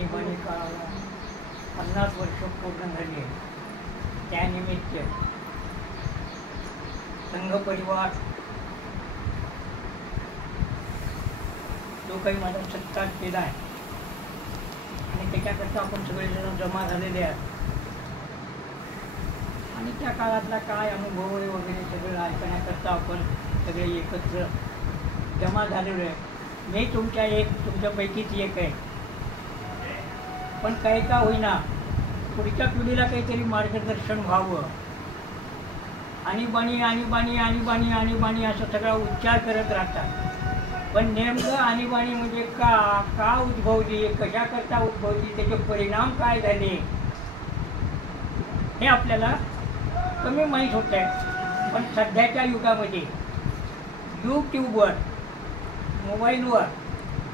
आणीबाणी काळाला 50 वर्ष पूर्ण झाली. त्यानिमित्त संघ परिवार जो काही माझा सत्कार केला आहे आणि त्याच्याकरता आपण सगळेजण जमा झालेले आहेत आणि त्या काळातला काय अनुभव वगैरे सगळं ऐकण्याकरता आपण सगळे एकत्र जमा झालेलो आहे. मी तुमच्यापैकीच एक आहे, पण काही का होईना पुढच्या पिढीला काहीतरी मार्गदर्शन व्हावं. आणीबाणी आणीबाणी आणीबाणी आणीबाणी असं सगळा उच्चार करत राहतात, पण नेमकं आणीबाणी म्हणजे का उद्भवली, कशाकरता उद्भवली, त्याचे परिणाम काय झाले हे आपल्याला कमी माहीत होत आहे. पण सध्याच्या युगामध्ये यूट्यूबवर, मोबाईलवर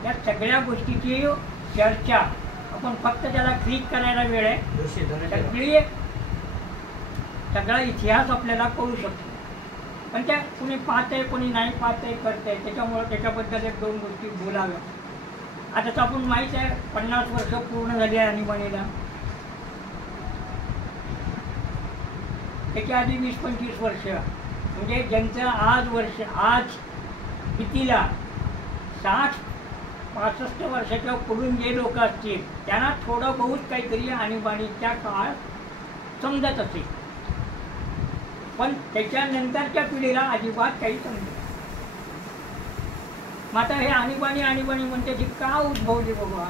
या सगळ्या गोष्टीची चर्चा, आपण फक्त त्याला क्लिक करायला वेळ आहे, सगळा इतिहास आपल्याला कळू शकतो. पण त्या कोणी पाहतंय, कोणी नाही पाहतंय, करतंय. त्याच्यामुळं त्याच्याबद्दल एक दोन गोष्टी बोलाव्या. आता तर आपण माहीत आहे 50 वर्ष पूर्ण झाली आहे आणीबाणीला. त्याच्या आधी 20-25 वर्ष, म्हणजे ज्यांचं आज कितीला 60-65 वर्षाच्या पुढून जे लोक असतील त्यांना थोडं बहुत काहीतरी आणीबाणीच्या काळ समजत असेल, पण त्याच्यानंतरच्या पिढीला अजिबात काही समजत. मग आता हे आणीबाणी आणीबाणी म्हणते ती का उद्भवली बाबा,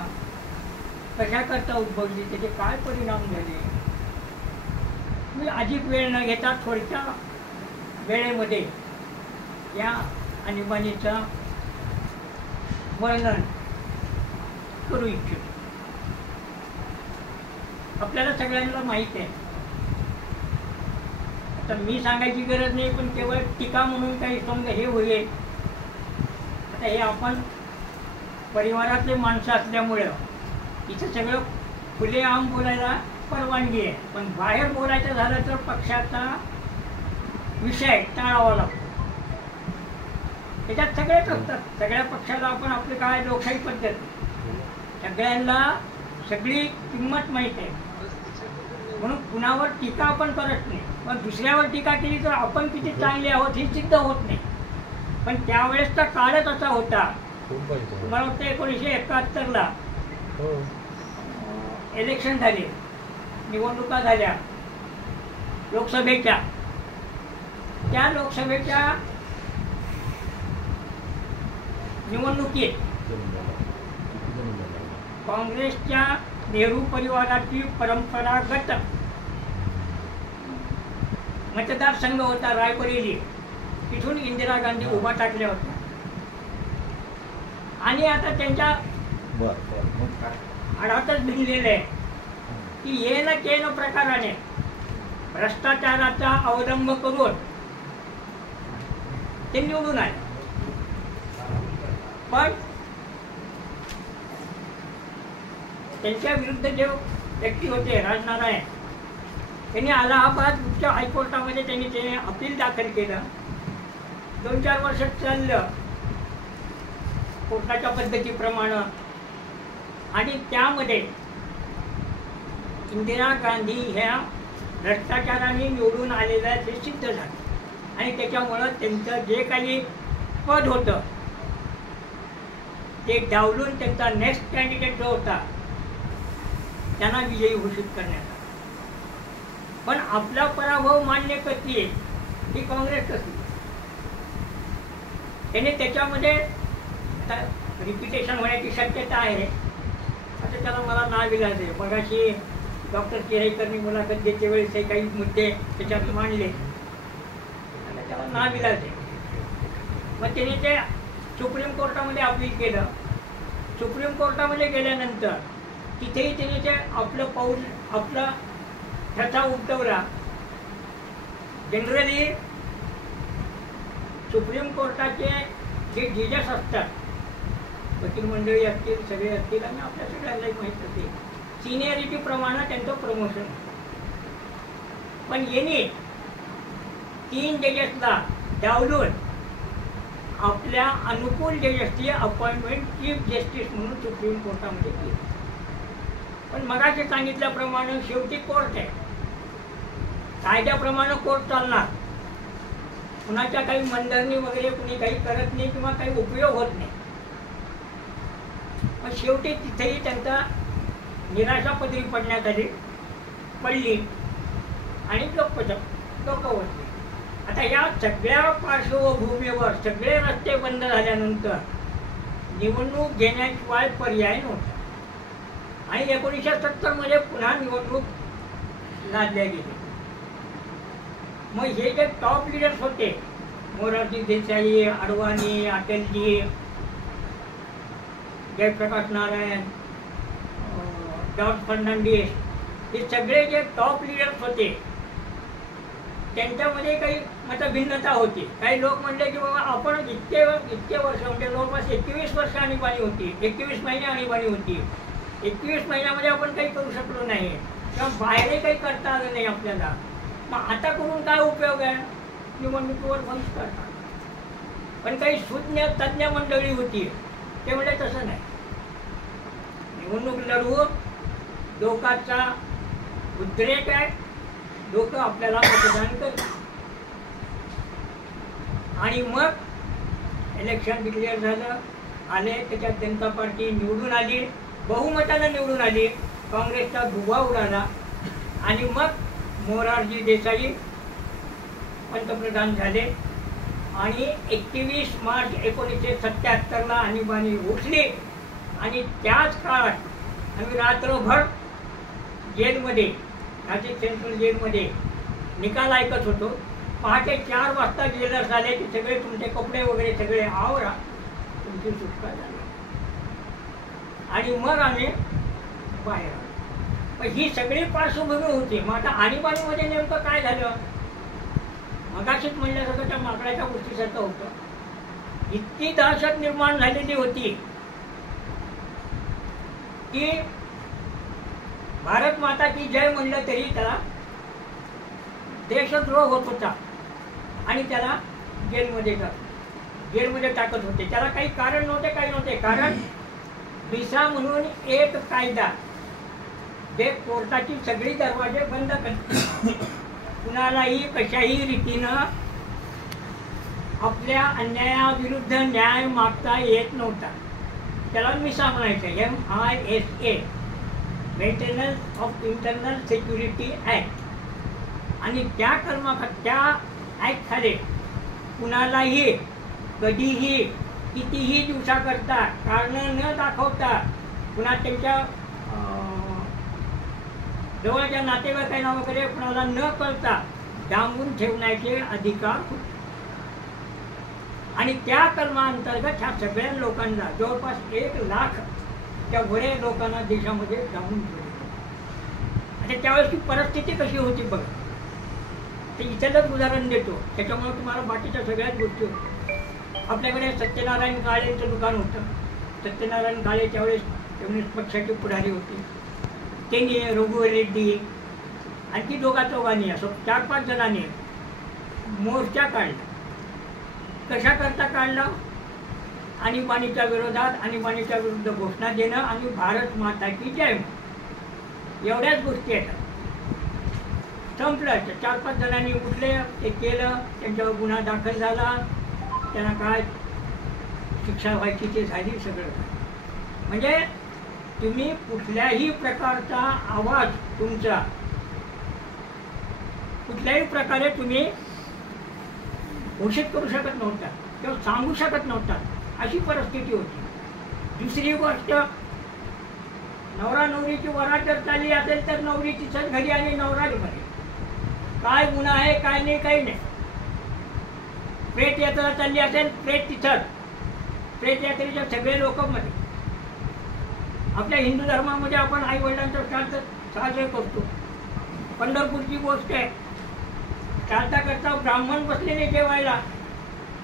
कशाकरता उद्भवली, त्याचे काय परिणाम झाले. मी अधिक वेळ न घेता थोडक्या वेळेमध्ये या आणीबाणीचं वर्णन करू इच्छितो. आपल्याला सगळ्यांना माहीत आहे, आता मी सांगायची गरज नाही, पण केवळ टीका म्हणून काही समजा हे होईल. आता हे आपण परिवारातले माणसं असल्यामुळं इथं सगळं खुलेआम बोलायला परवानगी आहे, पण बाहेर बोलायचं झालं तर पक्षाचा विषय टाळावा लागतो. त्याच्यात सगळेच असतात, सगळ्या पक्षाला आपण आपली काय लोकशाही पद्धत, सगळ्यांना सगळी किंमत माहीत आहे, म्हणून कुणावर टीका आपण करत नाही. पण दुसऱ्यावर टीका केली तर आपण किती चांगले आहोत हे सिद्ध होत नाही. पण त्यावेळेसचा काळच असा होता. मला वाटतं 1971ला इलेक्शन झाले, निवडणुका झाल्या लोकसभेच्या. त्या लोकसभेच्या निवडणुकीत काँग्रेसच्या नेहरू परिवाराची परंपरागत मतदारसंघ होता रायबरेली, तिथून इंदिरा गांधी उभा टाकल्या होत्या. आणि आता त्यांच्या आडातच भिनलेलं आहे की येन केन प्रकाराने भ्रष्टाचाराचा अवलंब करून ते निवडून आले. पण त्यांच्या विरुद्ध जे व्यक्ती होते राजनारायण, त्यांनी अलाहाबाद उच्च हायकोर्टामध्ये त्यांनी अपील दाखल केलं. 2-4 वर्ष चाललं कोर्टाच्या पद्धतीप्रमाणे, आणि त्यामध्ये इंदिरा गांधी ह्या भ्रष्टाचाराने निवडून आलेल्या ते सिद्ध झालं. आणि त्याच्यामुळं त्यांचं जे काही पद होतं ते डावलून त्यांचा नेक्स्ट कॅन्डिडेट जो होता त्यांना विजयी घोषित करण्यात आला. पण आपला पराभव मान्य करते ही काँग्रेस असली. त्याने त्याच्यामध्ये रिपिटेशन होण्याची शक्यता आहे. आता त्याला मला नाविलाज आहे. मगाशी डॉक्टर केरेकरनी मुलाखत देते वेळेस हे काही मुद्दे त्याच्यात मांडले, आणि त्याला नाविलाज आहे. मग त्याने ते सुप्रीम कोर्टामध्ये अपील केलं. सुप्रीम कोर्टामध्ये गेल्यानंतर तिथेही त्याने ते आपला ठसा उमटवला. जनरली सुप्रीम कोर्टाचे जे जजेस असतात, वकील मंडळी असतील, सगळे असतील, आणि आपल्या सगळ्यांनाही माहीत असेल सिनियरिटी प्रमाणे त्यांचं प्रमोशन. पण यांनी 3 जजेसला डावलून आपल्या अनुकूल जजेसची अपॉइंटमेंट चीफ जस्टिस म्हणून सुप्रीम कोर्टामध्ये केली. पण मगाशी सांगितल्याप्रमाणे शेवटी कोर्ट आहे, कायद्याप्रमाणे कोर्ट चालणार. कुणाच्या काही मनधरणी वगैरे कुणी काही करत नाही किंवा काही उपयोग होत नाही. पण शेवटी तिथेही त्यांचा निराशापदरी पडण्यात आली, पडली आणि लोक वरली. आता या सगळ्या पार्श्वभूमीवर सगळे रस्ते बंद झाल्यानंतर निवडणूक घेण्याशिवाय पर्याय नव्हता आणि 1970 मध्ये पुन्हा निवडणूक लादल्या गेली. मग हे जे टॉप लिडर्स होते, मोरारजी देसाई, अडवाणी, अटलजी, जयप्रकाश नारायण, जॉर्ज फर्नांडिस, हे सगळे जे टॉप लिडर्स होते त्यांच्यामध्ये काही मतभिन्नता होती. काही लोक म्हणले की बाबा आपण इतके वर्ष म्हणजे जवळपास 21 वर्ष आणीबाणी होती, 21 महिने आणीबाणी होती, 21 महिन्यामध्ये आपण काही करू शकलो नाही किंवा बाहेरही काही करता आलं नाही आपल्याला. मग आता करून काय उपयोग आहे, निवडणुकीवर बंद करतात. पण काही सुज्ञ तज्ज्ञ मंडळी होती ते म्हणजे तसं नाही, निवडणूक लढवू, लोकांचा उद्रेक आहे, लोक आपल्याला मतदान करतात. आणि मग इलेक्शन डिक्लेअर झालं, आले, त्याच्यात जनता पार्टी निवडून आली, बहुमतानं निवडून आली, काँग्रेसचा धुव्वा उडाला आणि मग मोरारजी देसाई पंतप्रधान झाले आणि 21 मार्च 1977ला आणीबाणी उठली. आणि त्याच काळात आम्ही रात्रभर जेलमध्ये, नाशिक सेंट्रल जेलमध्ये निकाल ऐकत होतो. पहाटे 4 वाजता जेलर्स आले की सगळे तुमचे कपडे वगैरे सगळे आवरा, तुमची सुटका झाली आणि मग आम्ही बाहेर आलो. पण ही सगळी पार्श्वभूमी होती. मग आता आणीबाणीमध्ये नेमकं काय झालं, मगाशीच म्हणल्यासारखं त्या माकडाच्या गोष्टीसारखं होतं. इतकी दहशत निर्माण झालेली होती की भारत माता की जय म्हणलं तरी त्याला देशद्रोह होत होता आणि त्याला जेलमध्ये टाकत होते. त्याला काही कारण नव्हते, काही नव्हते. कारण दिशा म्हणून एक कायदा जे कोर्टाची सगळी दरवाजे बंद करते, कुणालाही कशाही रीतीनं आपल्या अन्यायाविरुद्ध न्याय मागता येत नव्हता. त्याला मिसा म्हणायचं, MISA, maintenance of internal security act. आणि त्या ॲक्टखाली कुणालाही कधीही कितीही दिवसाकरता कारणं न दाखवता पुन्हा त्यांच्या जवळच्या नातेवाईकांना वगैरे कुणाला न कळता डांबून ठेवण्याचे अधिकार होते. आणि त्या कलमाअंतर्गत ह्या सगळ्या लोकांना, जवळपास 1 लाखच्या वरे लोकांना देशामध्ये डांबून ठेवले. आता त्यावेळेसची परिस्थिती कशी होती बघा, ते इथलंच उदाहरण देतो, त्याच्यामुळे तुम्हाला बाकीच्या सगळ्याच गोष्टी होत्या. आपल्याकडे सत्यनारायण काळेंचं दुकान होतं. सत्यनारायण काळे त्यावेळेस कम्युनिस्ट पक्षाचे पुढारी होते. त्यांनी, रघुवर रेड्डी, आणखी दोघांनी, असं 4-5 जणांनी मोर्चा काढला. कशाकरता काढला, आणीबाणीच्या विरोधात, आणीबाणीच्या विरुद्ध घोषणा देणं आणि भारत माता की जय, एवढ्याच गोष्टी आहेत. संपलं. 4-5 जणांनी उठले, ते केलं, त्यांच्यावर गुन्हा दाखल झाला, त्यांना काय शिक्षा व्हायची ते झाली, सगळं. म्हणजे तुम्ही कुठल्याही प्रकारचा आवाज तुमचा कुठल्याही प्रकारे तुम्ही घोषित करू शकत नव्हता किंवा सांगू शकत नव्हता, अशी परिस्थिती होती. दुसरी गोष्ट, नवरा नवरीची वरात जर चालली असेल तर नवरी तिथंच घरी आणि नवरा घरी. काय गुन्हा आहे, काय नाही, काही नाही. प्रेत यात्रा चालली असेल, प्रेत तिथंच. प्रेत यात्रेच्या सगळे लोक मध्ये. आपल्या हिंदू धर्मामध्ये आपण आई वडिलांचा श्राद्ध साजरे करतो. पंढरपूरची गोष्ट आहे, श्राद्धा करता ब्राह्मण बसलेले जेवायला.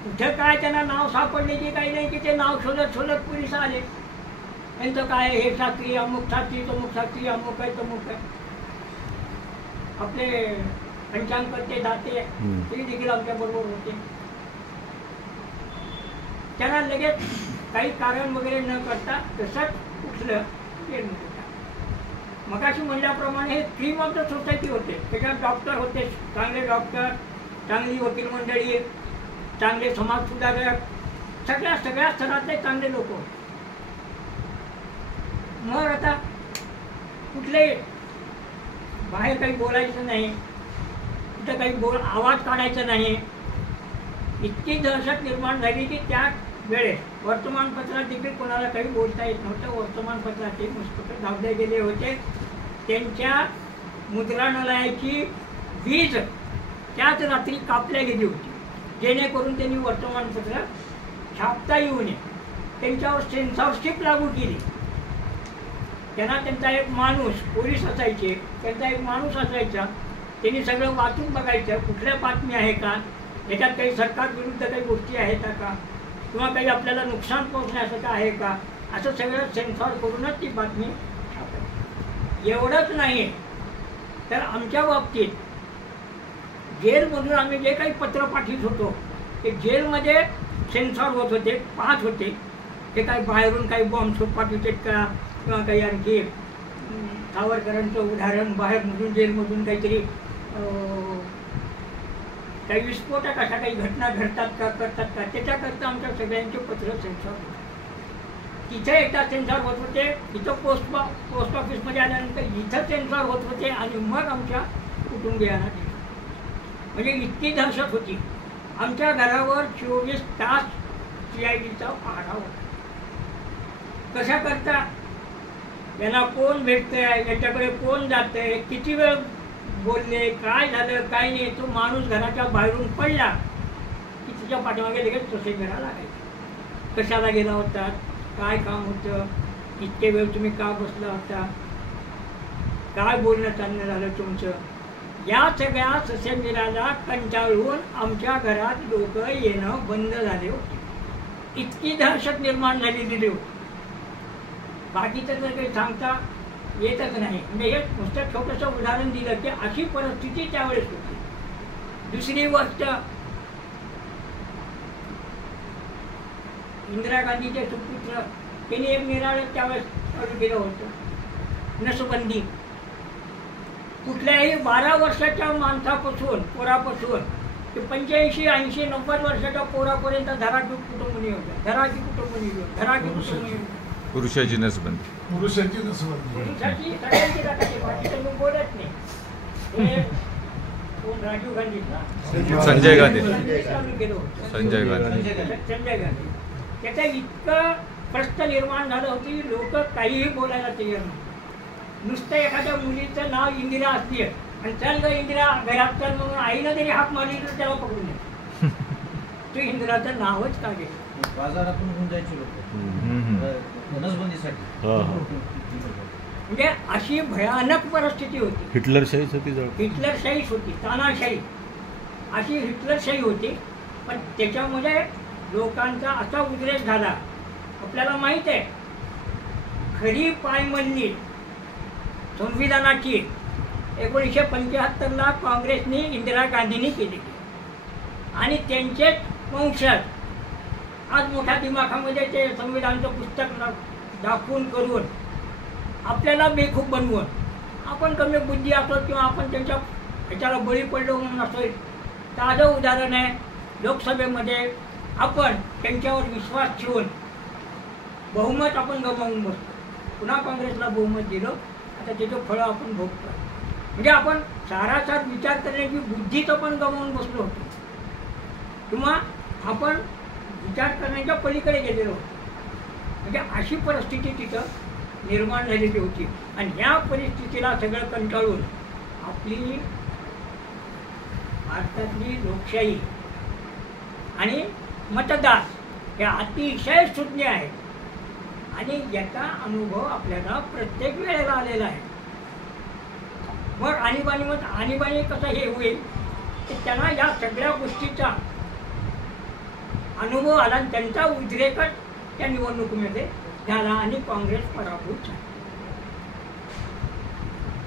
कुठं काय त्यांना नाव सापडले की काही नाही, की ते नाव शोधत पोलीस आले. यांचं काय, हे शास्त्री अमुक, शास्त्री तमुक, शास्त्री अमुक आहे, तमुक आहे. आपले पंचांग करते दाते ते देखील आमच्या बरोबर होते. त्यांना लगेच काही कारण वगैरे न करता तसंच उठलं. मगाशी म्हणल्याप्रमाणे हे क्रीम ऑफ द सोसायटी होते. त्याच्यात डॉक्टर होते, चांगले डॉक्टर, चांगली वकील मंडळी, चांगले समाजसुधारक, सगळ्या स्तरातले चांगले लोक होते. मग आता कुठले बाहेर काही बोलायचं नाही, कुठं काही आवाज काढायचा नाही. इतकी दहशत निर्माण झाली की त्या वेळेस वर्तमानपत्रात देखील कोणाला काही बोलता येत नव्हतं. वर्तमानपत्राचे पुस्तकं धावले गेले होते. त्यांच्या मुद्रणालयाची वीज त्याच रात्री कापल्या गेली होती, जेणेकरून त्यांनी वर्तमानपत्र छापता येऊ नये. त्यांच्यावर सेन्सॉरशिप लागू केली. त्यांचा एक माणूस, पोलीस असायचे, त्यांचा एक माणूस असायचा. त्यांनी सगळं वाचून बघायचं, कुठल्या बातमी आहे का, याच्यात काही सरकार विरुद्ध काही गोष्टी आहेत का, किंवा काही आपल्याला नुकसान पोहोचण्यासारखं आहे का, असं सगळं सेन्सॉर करूनच ती बातमी छापायची. एवढंच नाही तर आमच्या बाबतीत जेलमधून आम्ही जे काही पत्र पाठवत होतो ते जेलमध्ये सेन्सॉर होत होते, पाहत होते. ते काही बाहेरून काही बॉम्ब पाठवतात का, किंवा काही आणखी सावरकरांचं उदाहरण, बाहेरमधून जेलमधून काहीतरी काही विस्फोटक अशा काही घटना घडतात का, करतात का, त्याच्याकरता आमच्या सगळ्यांचे पत्र सेन्सॉर होते. तिथे एकदा सेन्सॉर होत होते, इथं पोस्ट ऑफिसमध्ये आल्यानंतर इथं सेन्सॉर होत होते, आणि मग आमच्या कुटुंबियांना दिले. म्हणजे इतकी दहशत होती. आमच्या घरावर 24 तास CIDचा पहारा होता. कशा करता, यांना कोण भेटतंय, याच्याकडे कोण जातंय, किती वेळ बोलले, काय झालं काय नाही. तो माणूस घराच्या बाहेरून पडला की तिच्या पाठीमागे लगेच तसे घरा लागायचे. कशाला गेला होता, काय काम होतं, इतके वेळ तुम्ही का बसला होता, काय बोलणं चालणं झालं तुमचं. या सगळ्या ससेमिराला कंटाळून आमच्या घरात लोक येणं बंद झाले होते. इतकी दहशत निर्माण झालेली होती. बाकीचं तर काही सांगता येतच नाही. म्हणजे हे नुसतं छोटंसं उदाहरण दिलं की अशी परिस्थिती त्यावेळेस होती. दुसरी गोष्ट, इंदिरा गांधीचे सुपुत्र त्यांनी एक निराळं त्यावेळेस चालू केलं होतं, नसबंदी. कुठल्याही 12 वर्षाच्या माणसापासून, पोरापासून ते 85, 80, 90 वर्षाच्या पोरापर्यंत धराकी कुटुंबनी होत्या. धराकी कुटुंबनी पुरुषाची नसबंदी, पुरुषाची सगळ्यांची टाकायची. बाकीचं मी बोलत नाही. हे राजीव गांधी, संजय गांधी, चालू केलं होतं. संजय गांधी. त्याचं इतकं प्रश्न निर्माण झालं होतं की लोक काहीही बोलायला तयार नव्हते. नुसतं एखाद्या मुलीचं नाव इंदिरा असली आणि चल ग इंदिरा घरात चल म्हणून आईनं जरी हाक मारली तर त्याला पकडून द्या. तो इंदिराचं नावच का घे. बाजारातून घेऊन जायचे लोक नसबंदीसाठी. म्हणजे अशी भयानक परिस्थिती होती. हिटलरशाहीच होती, हिटलरशाहीच होती, तानाशाही. अशी हिटलरशाही होती. पण त्याच्यामध्ये लोकांचा असा उद्रेक झाला. आपल्याला माहीत आहे, खरी पायमल्ली संविधानाची 1975ला काँग्रेसने, इंदिरा गांधींनी केली. आणि त्यांचेच वंशज आज मोठ्या दिमाखामध्ये ते संविधानाचं पुस्तक दाखवून करून आपल्याला बेखूब बनवून, आपण कमी बुद्धी असो किंवा आपण त्यांच्या ह्याच्याला बळी पडलो म्हणून असो. ताजं उदाहरण आहे, लोकसभेमध्ये आपण त्यांच्यावर विश्वास ठेवून बहुमत आपण गमावून बसतो. पुन्हा काँग्रेसला बहुमत दिलं. आता त्याचं फळं आपण भोगतो. म्हणजे आपण सारासार विचार करण्याची बुद्धीच आपण गमावून बसलो होतो, किंवा आपण विचार करण्याच्या पलीकडे गेलेलो होतो. म्हणजे अशी परिस्थिती तिथं निर्माण झालेली होती. आणि ह्या परिस्थितीला सगळं कंटाळून आपली भारतातली लोकशाही आणि मतदार हे अतिशय शून्य आहे. आणि याचा अनुभव आपल्याला प्रत्येक वेळेला आलेला आहे. मग आणीबाणी कसं हे होईल की त्यांना या सगळ्या गोष्टीचा अनुभव आला आणि त्यांचा उद्रेकच त्या निवडणुकीमध्ये झाला आणि काँग्रेस पराभूत झाली.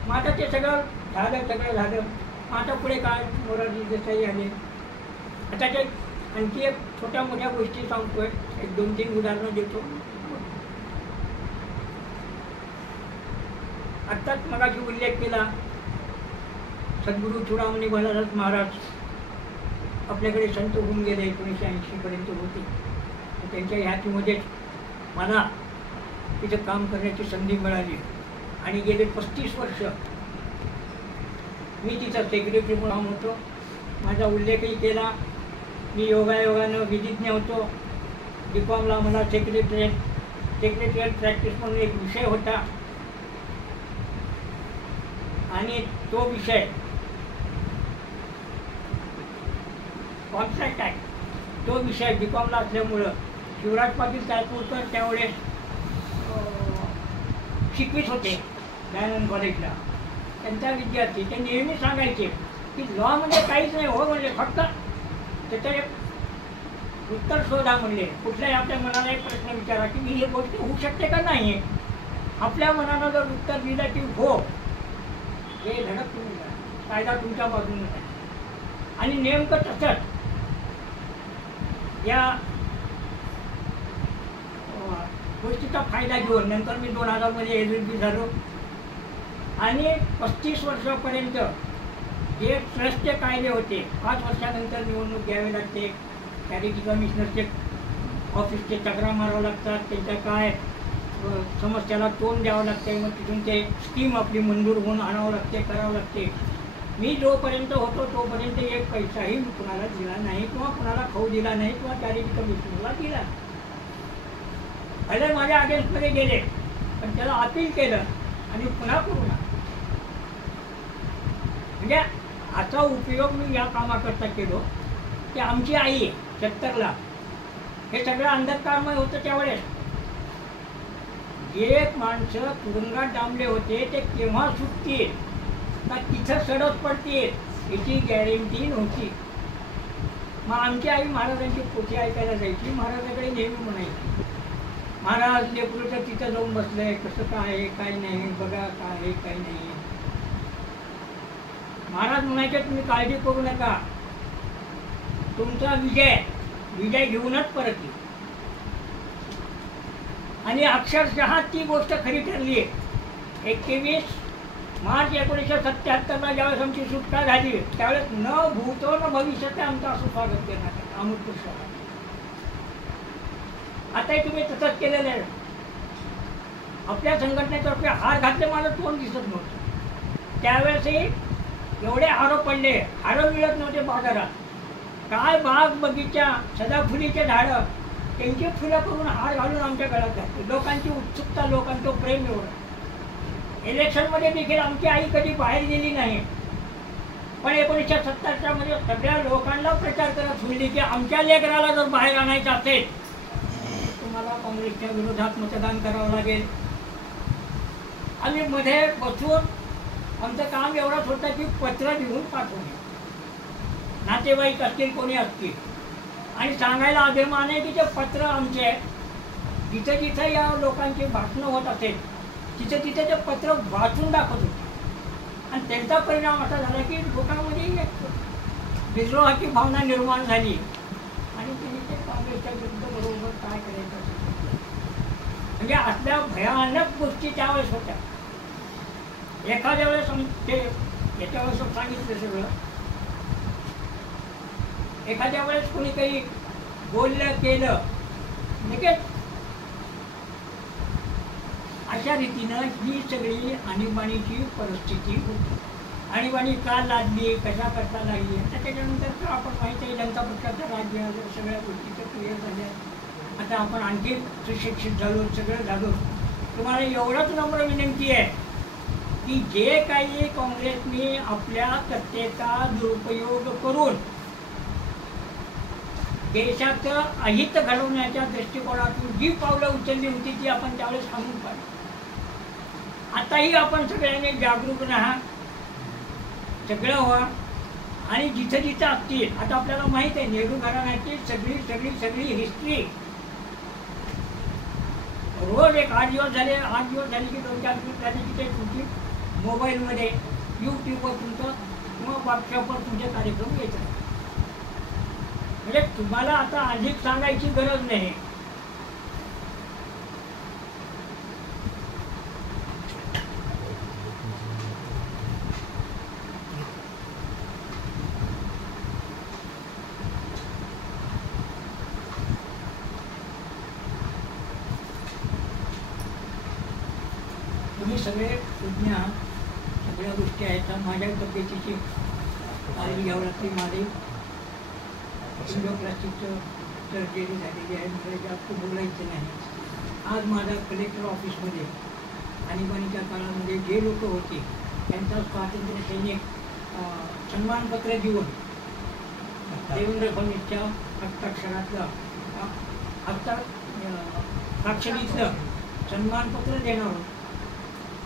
मग आता ते सगळं झालं. आता पुढे काय मोरारजी देसाई आले. आता ते आणखी एक छोट्या मोठ्या गोष्टी सांगतोय, 1-2-3 उदाहरणं देतो. आत्ताच मगाशी उल्लेख केला सद्गुरू चुडामणी बालाराज महाराज आपल्याकडे संत होऊन गेले 1980 पर्यंत होते. त्यांच्या ह्यातीमध्येच मला तिथं काम करण्याची संधी मिळाली आणि गेले 35 वर्ष मी तिथं सेक्रेटरी म्हणून होतो. माझा उल्लेखही केला. मी योगायोगानं विधिज्ञ होतो. BComला मला सेक्रेटरियल प्रॅक्टिस म्हणून एक विषय होता आणि तो विषय कॉन्ट्रॅक्ट ॲक्ट तो विषय BComला असल्यामुळं शिवराज पाटील तारपूरकर त्यावेळेस शिकवित होते दयानंद कॉलेजला. त्यांचा विद्यार्थी ते नेहमी सांगायचे की लॉ म्हणजे काहीच नाही हो, म्हणजे फक्त त्याचं एक उत्तर शोधा म्हणले. कुठल्याही आपल्या मनाला एक प्रश्न विचारा की मी ही गोष्ट होऊ शकते का नाही. आपल्या मनानं जर उत्तर दिलं की हो, हे धडक तुम्ही कायदा तुमच्या बाजूने आहे. आणि नेमकं तसंच या गोष्टीचा फायदा घेऊन नंतर मी 2000 मध्ये LLB झालो आणि 35 वर्षापर्यंत जे ट्रस्टचे कायदे होते 5 वर्षानंतर निवडणूक घ्यावी लागते. चॅरिटी कमिशनरचे ऑफिसचे चक्रा मारावं लागतात. त्यांच्या काय समस्याला तोंड द्यावं लागते. मग तिथून ते स्कीम आपली मंजूर होऊन आणावं लागते, करावं लागते. मी जोपर्यंत होतो तोपर्यंत एक पैसाही कुणाला दिला नाही किंवा कुणाला खाऊ दिला नाही किंवा चॅरिटी कमिशनरला दिला. पहिले माझ्या अगेन्स्टमध्ये गेले पण त्याला अपील केलं आणि पुन्हा करू नका. म्हणजे असा उपयोग मी या कामाकरता केलो की आमची आई 70ला हे सगळं अंधकारमय होतं. त्यावेळेस जे माणसं तुरुंगात डांबले होते ते केव्हा सुटतील का तिथं सडक पडतील याची गॅरंटी नव्हती. मग आमची आई महाराजांची पोथी ऐकायला जायची. महाराजांकडे नेहमी म्हणायची महाराज लेकरूचं तिथं जाऊन बसलंय, कसं काय आहे काय नाही बघा, काय आहे काय नाही. महाराज म्हणायचे तुम्ही काळजी करू नका, तुमचा विजय घेऊनच परत येईल. आणि अक्षरशः ती गोष्ट खरी ठरली आहे. 21 मार्च 1977ला ज्यावेळेस आमची सुटका झाली त्यावेळेस न भूतो न भविष्यात आमचं असं स्वागत करण्यात आलं अमृतपूर शहरात. आताही तुम्ही तसंच केलेलं आहे. आपल्या संघटनेतर्फे हार घातले मला तोंड दिसत नव्हतं. त्यावेळेसही एवढे आरोप पडले, हारं मिळत नव्हते बाजारात. काय बाग बगीचा सदाफुलीचे झाडं त्यांची फुलं करून हार घालून आमच्या गळ्यात घातले. लोकांची उत्सुकता, लोकांचं प्रेम एवढं. इलेक्शनमध्ये देखील आमची आई कधी बाहेर गेली नाही. पण 1970च्या मध्ये सगळ्या लोकांना प्रचार करत सोडली की आमच्या लेकराला जर बाहेर आणायचं असेल तुम्हाला काँग्रेसच्या विरोधात मतदान करावं लागेल. आम्ही मध्ये बसून आमचं काम एवढंच होतं की पत्र लिहून पाठवणे, नातेवाईक असतील कोणी असतील, आणि सांगायला अभिमान आहे की ते पत्र आमचे जिथं जिथं या लोकांची भाषणं होत असेल तिथे तिथे ते पत्र वाचून दाखवत होते. आणि त्यांचा परिणाम असा झाला की लोकांमध्ये विद्रोहाची भावना निर्माण झाली आणि त्यांनी ते काँग्रेसच्या विरुद्ध बरोबर काय करायचं म्हणजे असल्या भयानक गोष्टी त्यावेळेस होत्या. एखाद्या वेळेस ते याच्या वेळेस सांगितलं सगळं. एखाद्या वेळेस कोणी काही बोललं केलं लगेच अशा रीतीनं ही सगळी आणीबाणीची परिस्थिती होती. आणीबाणी का लादली, कशा करता लागली, त्याच्यानंतर आपण माहिती आहे जनता पक्षाचं राज्य आलं, सगळ्या गोष्टीचं क्लिअर झाल्या. आता आपण आणखी सुशिक्षित झालो, सगळं झालो. तुम्हाला एवढंच नम्र विनंती आहे की जे काही काँग्रेसने आपल्या सत्तेचा दुरुपयोग करून देशाचं अहित घडवण्याच्या दृष्टिकोनातून जी पावलं उचलली होती ती आपण त्यावेळेस थांबून पाहिली. आताही आपण सगळ्यांनी जागरूक राहा, सगळं व्हा. आणि जिथं जिथं असतील आता आपल्याला माहीत आहे नेहरू घराण्याची सगळी सगळी सगळी हिस्ट्री रोज एक 8 दिवस झाले की 2-4 दिवस झाले की ते तुमची मोबाईलमध्ये यूट्यूबवर तुमचं किंवा व्हॉट्सअपवर तुमचे कार्यक्रम येत आहेत. म्हणजे तुम्हाला आता अधिक सांगायची गरज नाही. तुम्ही सगळे तज्ज्ञ आहात, सगळ्या गोष्टी आहेत. तर माझ्या तब्येतीची काळजी घ्यावी लागते. माझे इंडोप्लास्टिकचं सर्जरी झालेली आहे, मला जास्त बोलायचं नाही. आज माझा कलेक्टर ऑफिसमध्ये आणीबाणीच्या काळामध्ये जे लोक होते त्यांचा स्वातंत्र्य सैनिक सन्मानपत्र देऊन देवेंद्र फडणवीसच्या हस्ताक्षरातलं स्वाक्षरीतलं सन्मानपत्र देणार होतं.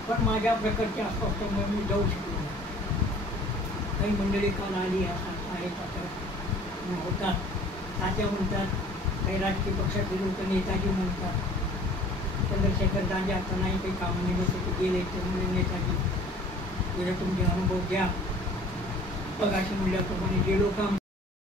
पण माझ्या प्रकारच्या अस्वस्थतेमुळे मी जाऊ शकलो नाही. काही मंडळी काल आली आहेत, आता होतात, तात्या म्हणतात, काही राजकीय पक्षाचे लोक नेताजी म्हणतात. चंद्रशेखर दांजे आता नाही, काही कामानिमित्त ते गेले, त्यामुळे नेताजी तुमचे अनुभव घ्या. बघाशी म्हणल्याप्रमाणे जे लोक